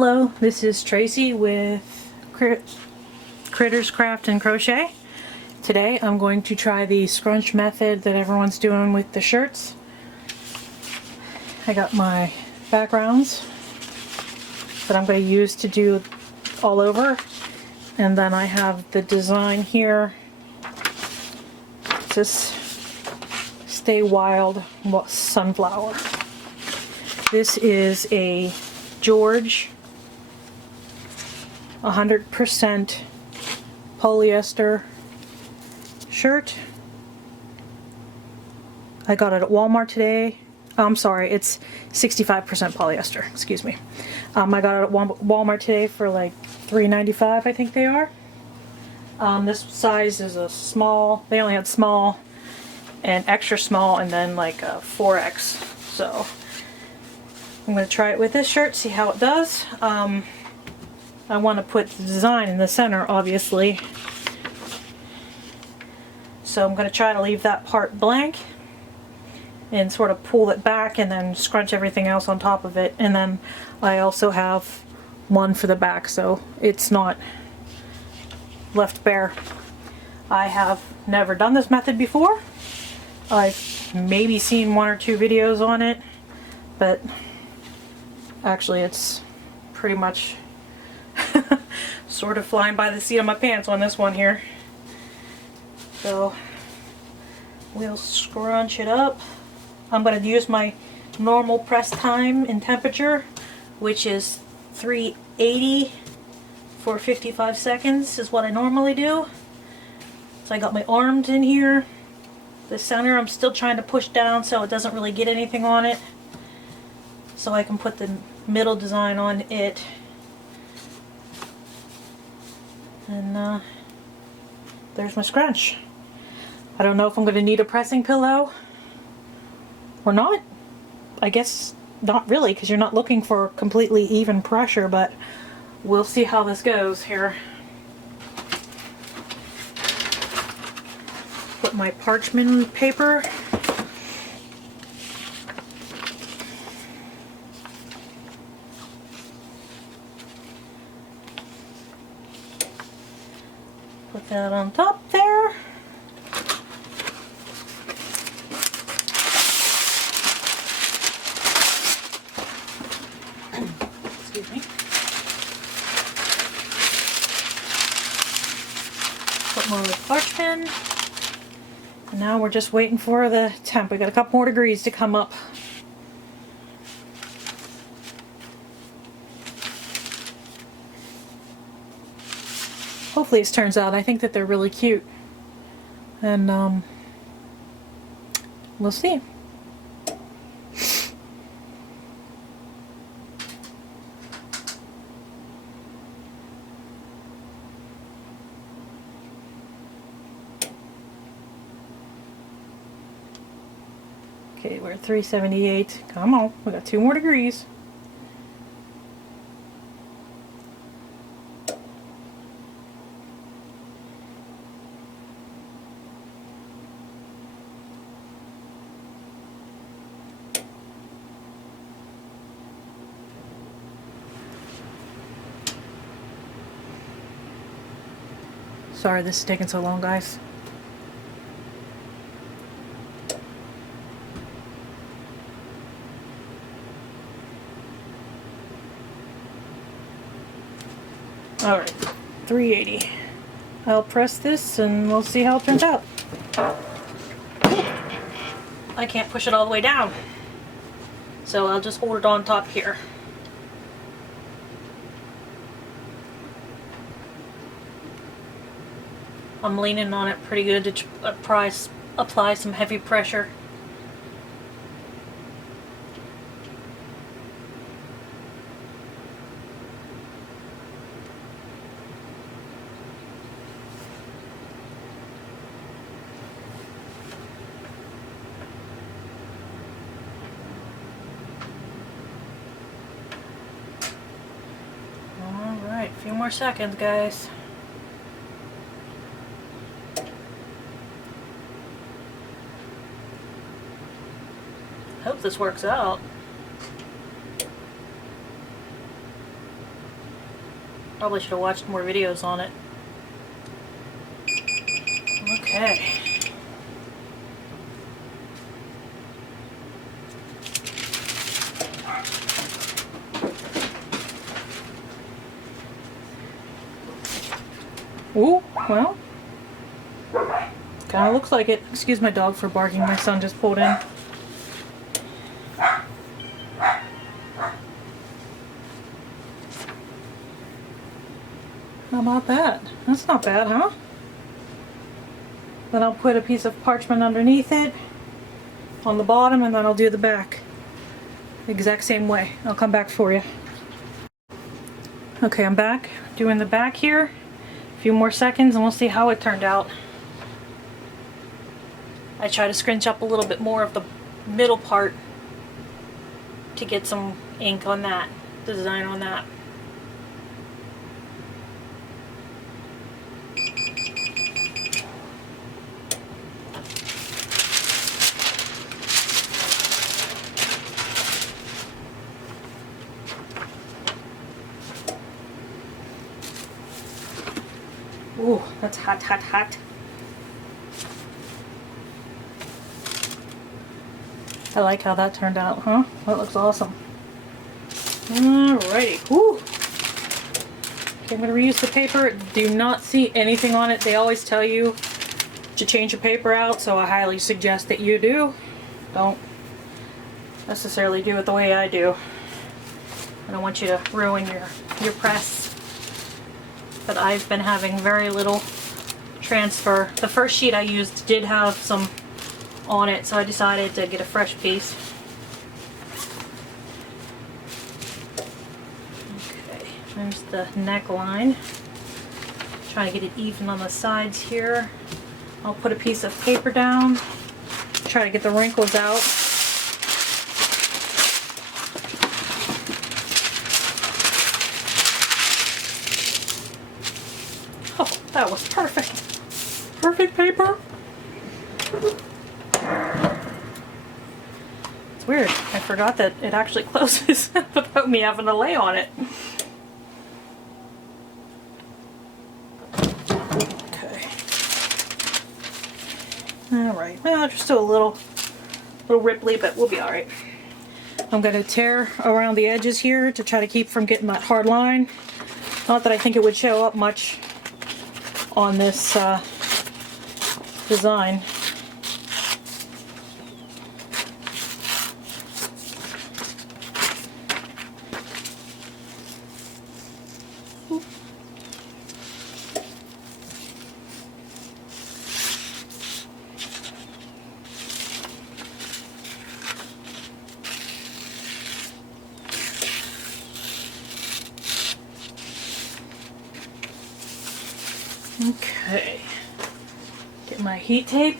Hello, this is Tracy with Critters Craft and Crochet. Today I'm going to try the scrunch method that everyone's doing with the shirts. I got my backgrounds that I'm going to use to do all over, and then I have the design here. It's this Stay Wild sunflower. This is a George 100% polyester shirt. I got it at Walmart today. I'm sorry, it's 65% polyester, excuse me. I got it at Walmart today for like $3.95, I think they are. This size is a small. They only had small and extra small and then like a 4X. So I'm going to try it with this shirt, see how it does. I want to put the design in the center, obviously. So I'm going to try to leave that part blank and sort of pull it back and then scrunch everything else on top of it. And then I also have one for the back so it's not left bare. I have never done this method before. I've maybe seen one or two videos on it, but actually it's pretty much sort of flying by the seat of my pants on this one here. So we'll scrunch it up. I'm going to use my normal press time and temperature, which is 380 for 55 seconds is what I normally do. So I got my arms in here. The center I'm still trying to push down so it doesn't really get anything on it, so I can put the middle design on it. And there's my scrunch. I don't know if I'm going to need a pressing pillow or not. I guess not really, because you're not looking for completely even pressure, but we'll see how this goes here. Put my parchment paper. Put that on top there. Excuse me. Put more parchment. And now we're just waiting for the temp. We got a couple more degrees to come up. Hopefully this turns out. I think that they're really cute. And we'll see. Okay, we're at 378. Come on, we got 2 more degrees. Sorry this is taking so long, guys. Alright, 380. I'll press this and we'll see how it turns out. I can't push it all the way down, so I'll just hold it on top here. I'm leaning on it pretty good to apply some heavy pressure. Alright, a few more seconds, guys. Hope this works out. Probably should have watched more videos on it. Okay. Ooh, well, kind of looks like it. Excuse my dog for barking. My son just pulled in. How about that? That's not bad, huh? Then I'll put a piece of parchment underneath it on the bottom, and then I'll do the back the exact same way. I'll come back for you. Okay, I'm back doing the back here. A few more seconds and we'll see how it turned out. I try to scrunch up a little bit more of the middle part to get some ink on that, design on that. Ooh, that's hot, hot, hot. I like how that turned out, huh? That looks awesome. Alrighty. Woo! Okay, I'm going to reuse the paper. Do not see anything on it. They always tell you to change your paper out, so I highly suggest that you do. Don't necessarily do it the way I do. I don't want you to ruin your press. But I've been having very little transfer. The first sheet I used did have some on it, so I decided to get a fresh piece. Okay, there's the neckline. Try to get it even on the sides here. I'll put a piece of paper down, try to get the wrinkles out. Oh, that was perfect. Perfect paper. It's weird. I forgot that it actually closes without me having to lay on it. Okay. Alright. Well, just a little ripply, but we'll be alright. I'm going to tear around the edges here to try to keep from getting that hard line. Not that I think it would show up much on this design. Okay, get my heat tape.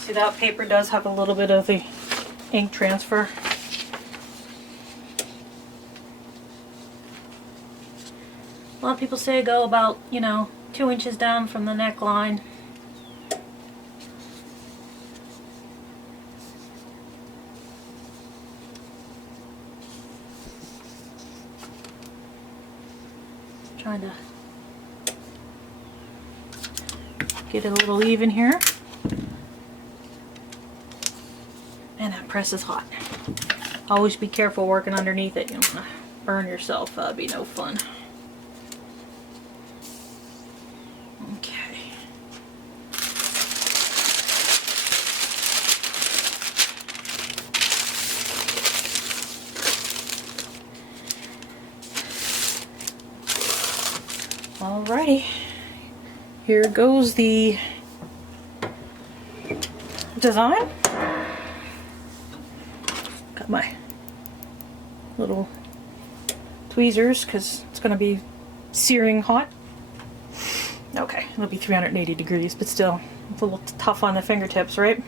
See, that paper does have a little bit of the ink transfer. A lot of people say go about, 2 inches down from the neckline. Trying to get it a little even here. And that press is hot. Always be careful working underneath it. You don't want to burn yourself. That'd be no fun. Okay. Alrighty, here goes the design. Got my little tweezers because it's going to be searing hot. Okay, it'll be 380 degrees, but still, it's a little tough on the fingertips, right?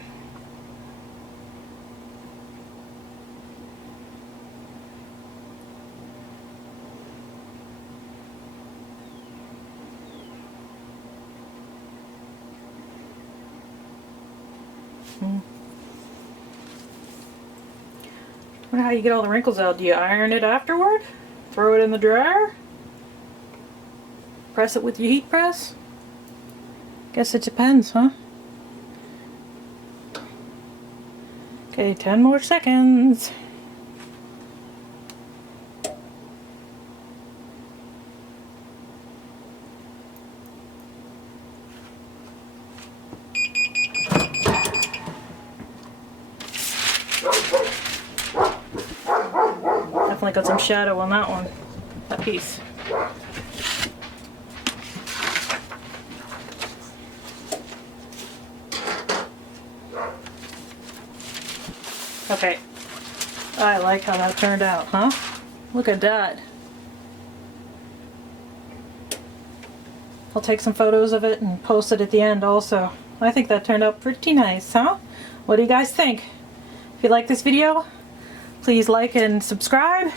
I wonder how you get all the wrinkles out. Do you iron it afterward? Throw it in the dryer? Press it with your heat press? Guess it depends, huh? Okay, 10 more seconds. Definitely got some shadow on that one, that piece. Okay, I like how that turned out, huh? Look at that. I'll take some photos of it and post it at the end also. I think that turned out pretty nice, huh? What do you guys think? If you like this video, please like and subscribe.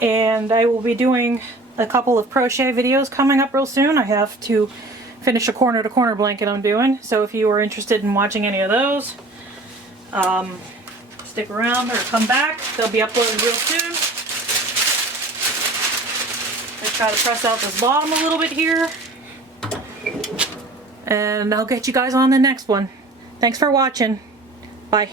And I will be doing a couple of crochet videos coming up real soon. I have to finish a corner to corner blanket I'm doing. So if you are interested in watching any of those, stick around or come back. They'll be uploaded real soon. I try to press out this bottom a little bit here. And I'll get you guys on the next one. Thanks for watching. Bye.